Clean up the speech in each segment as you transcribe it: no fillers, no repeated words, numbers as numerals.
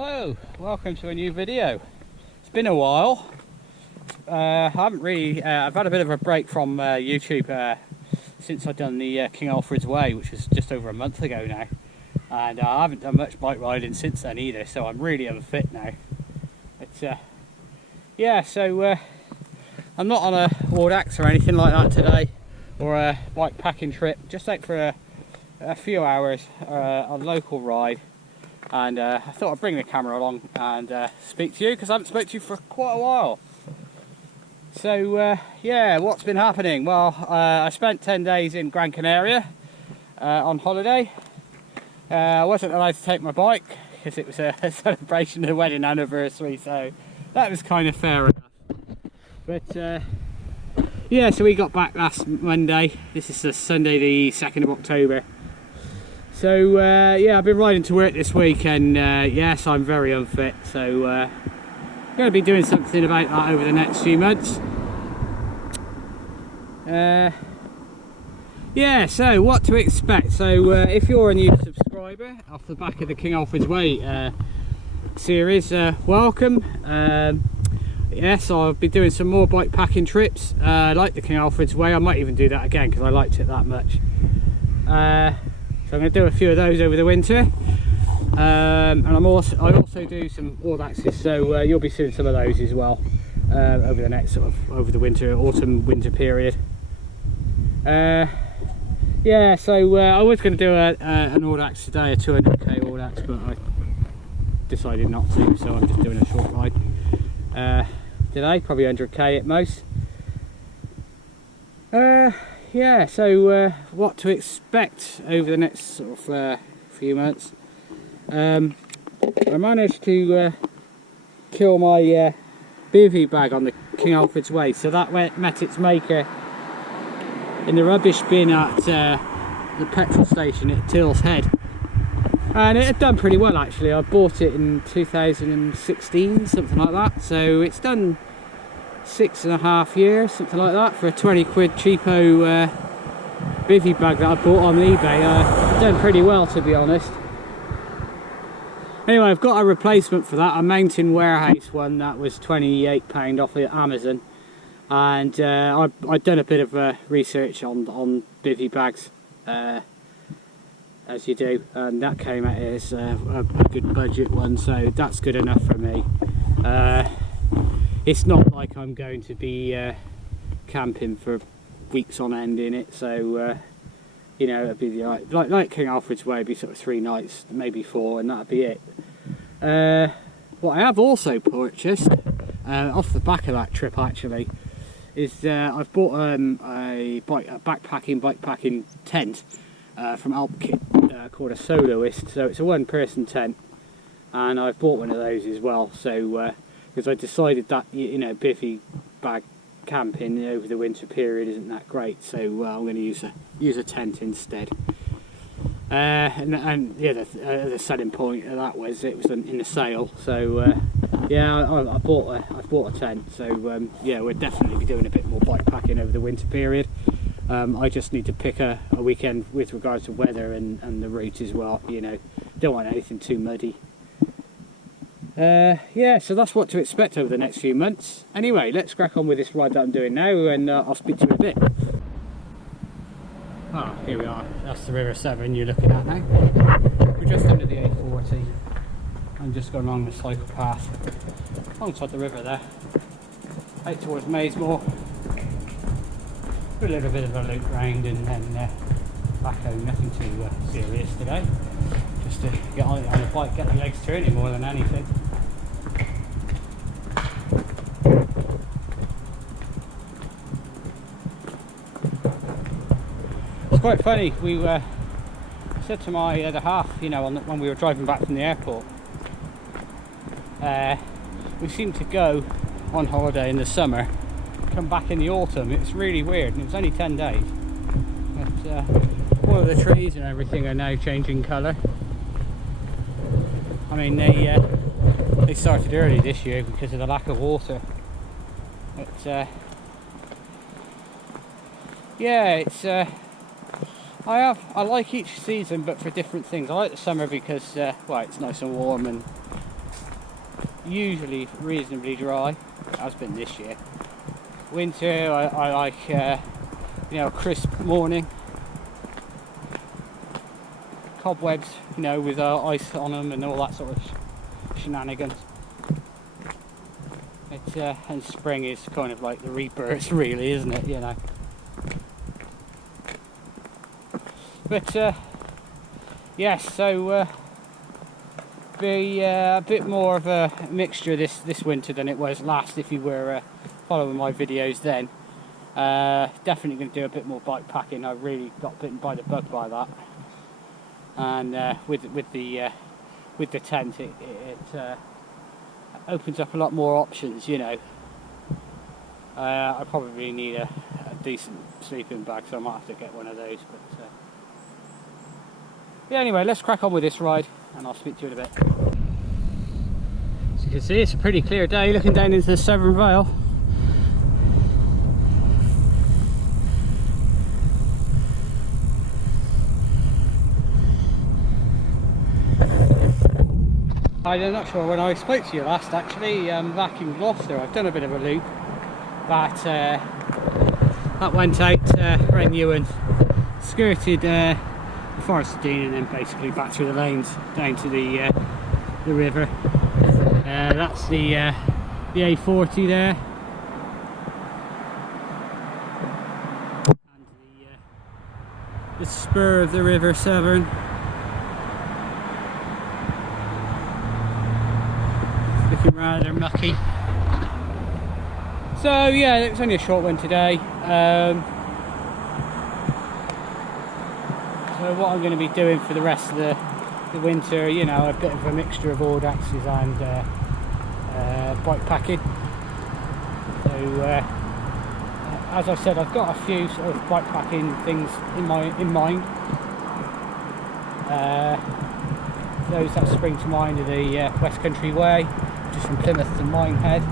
Hello, welcome to a new video. It's been a while. I haven't really, I've had a bit of a break from YouTube since I've done the King Alfred's Way, which was just over a month ago now. And I haven't done much bike riding since then either, so I'm really unfit now. But yeah, so I'm not on a Audax or anything like that today, or a bike packing trip, just out for a few hours, a local ride. And I thought I'd bring the camera along and speak to you, because I haven't spoken to you for quite a while. So yeah, what's been happening? Well, I spent 10 days in Gran Canaria on holiday. I wasn't allowed to take my bike because it was a celebration of the wedding anniversary, so that was kind of fair enough. But yeah, so we got back last Monday. This is the Sunday the 2nd of October. So yeah, I've been riding to work this week, and yes, I'm very unfit, so I'm going to be doing something about that over the next few months. Yeah, so what to expect. So if you're a new subscriber off the back of the King Alfred's Way series, welcome. Yes, I'll be doing some more bike packing trips like the King Alfred's Way. I might even do that again because I liked it that much. So I'm going to do a few of those over the winter, and I also do some Audaxes, so you'll be seeing some of those as well over the next over the autumn-winter period. Yeah, so I was going to do an Audax today, a 200k Audax, but I decided not to, so I'm just doing a short ride today, probably 100k at most. Yeah, so what to expect over the next sort of few months. I managed to kill my bivy bag on the King Alfred's Way, so that met its maker in the rubbish bin at the petrol station at Tills Head, and it had done pretty well actually. I bought it in 2016, something like that, so it's done 6.5 years, something like that, for a 20 quid cheapo bivy bag that I bought on eBay. Done pretty well, to be honest. Anyway, I've got a replacement for that, a Mountain Warehouse one that was £28 off of Amazon, and I've done a bit of research on bivy bags, as you do, and that came out as a good budget one, so that's good enough for me. It's not like I'm going to be camping for weeks on end in it, so you know, it'd be like King Alfred's Way, it'd be sort of 3 nights, maybe 4, and that'd be it. What I have also purchased off the back of that trip actually is I've bought a bike packing tent from Alpkit called a Soloist. So it's a 1-person tent, and I've bought one of those as well. So because I decided that, you know, bivy bag camping over the winter period isn't that great, so I'm going to use a tent instead. And yeah, the selling point of that was it was in the sale. So yeah, I've bought a tent. So yeah, we'll definitely be doing a bit more bike packing over the winter period. I just need to pick a weekend with regards to weather and the route as well. You know, don't want anything too muddy. Yeah, so that's what to expect over the next few months. Anyway, let's crack on with this ride that I'm doing now, and I'll speak to you in a bit. Ah, here we are. That's the River Severn you're looking at now. We're just under the A40. I'm just going along the cycle path alongside the river there, out towards Maysmore. A little bit of a loop round and then back home. Nothing too serious today. Just to get on the bike, get the legs turning more than anything. It's quite funny. We said to my other half, you know, when we were driving back from the airport, we seem to go on holiday in the summer, come back in the autumn. It's really weird, and it was only 10 days. But all of the trees and everything are now changing colour. I mean, they started early this year because of the lack of water. But yeah, it's I like each season, but for different things. I like the summer because well, it's nice and warm and usually reasonably dry. It has been this year. Winter, I like you know, a crisp morning. Cobwebs, you know, with ice on them and all that sort of shenanigans. And spring is kind of like the rebirth, really, isn't it? You know. But yes, so be a bit more of a mixture this winter than it was last. If you were following my videos then, definitely going to do a bit more bike packing. I really got bitten by the bug by that, and with the tent, it opens up a lot more options. You know, I probably need a decent sleeping bag, so I might have to get one of those. But yeah, anyway, let's crack on with this ride, and I'll speak to you in a bit. As you can see, it's a pretty clear day looking down into the Severn Vale. I'm not sure when I spoke to you last, actually, back in Gloucester. I've done a bit of a loop that went out around Ewan, skirted Forest of Dean, and then basically back through the lanes down to the river. That's the A40 there, and the spur of the River Severn. Looking rather mucky. So yeah, it was only a short one today. So what I'm going to be doing for the rest of the winter, you know, a bit of a mixture of Audaxes and bike packing. So as I said, I've got a few sort of bike packing things in mind. Those that spring to mind are the West Country Way, just from Plymouth to Minehead.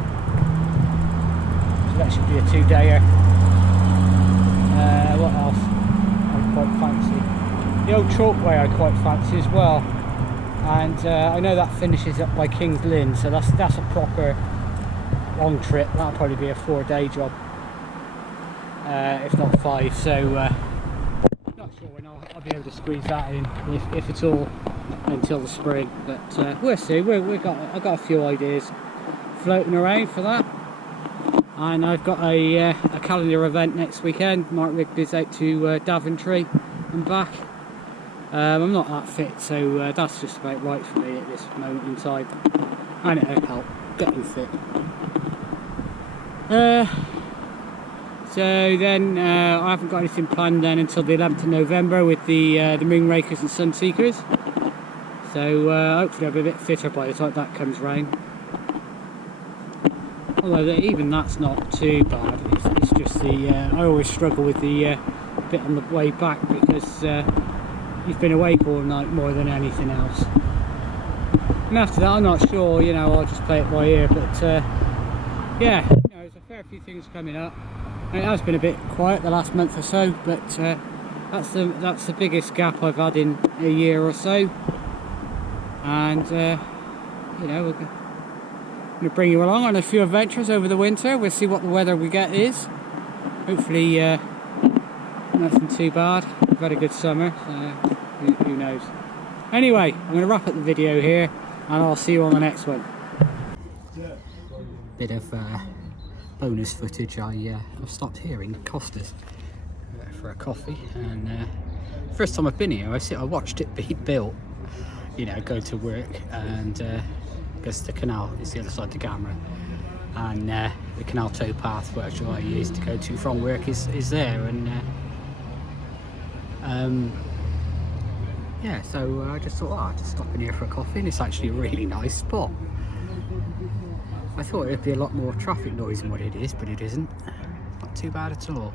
So that should be a 2-dayer. What else I quite fancy? The old Chalk Way I quite fancy as well. And I know that finishes up by King's Lynn, so that's a proper long trip. That'll probably be a 4-day job, if not 5. So not sure when I'll be able to squeeze that in, if at all, until the spring. But we'll see. I've got a few ideas floating around for that, and I've got a calendar event next weekend. Mark Rigby's out to Daventry and back. I'm not that fit, so that's just about right for me at this moment in time, and it'll help getting fit. So then I haven't got anything planned then until the 11th of November with the Moonrakers and Sunseekers. So hopefully I'll be a bit fitter by the time that comes round. Although even that's not too bad. It's just the I always struggle with the bit on the way back, because you've been awake all night more than anything else. And after that, I'm not sure, you know, I'll just play it by ear. But yeah, you know, there's a fair few things coming up. And it has been a bit quiet the last month or so, but that's the biggest gap I've had in a year or so. And you know, we're going to bring you along on a few adventures over the winter. We'll see what the weather we get is. Hopefully nothing too bad. We've had a good summer, so who knows. Anyway, I'm going to wrap up the video here, and I'll see you on the next one. Bit of bonus footage. I've stopped here in Costa's for a coffee, and first time I've been here, I watched it be built, you know, go to work, and because the canal is the other side of the camera, and the canal towpath which I used to go to from work is there, and yeah, so I just thought, I'll just stop in here for a coffee, and it's actually a really nice spot. I thought it'd be a lot more traffic noise than what it is, but it isn't. Not too bad at all.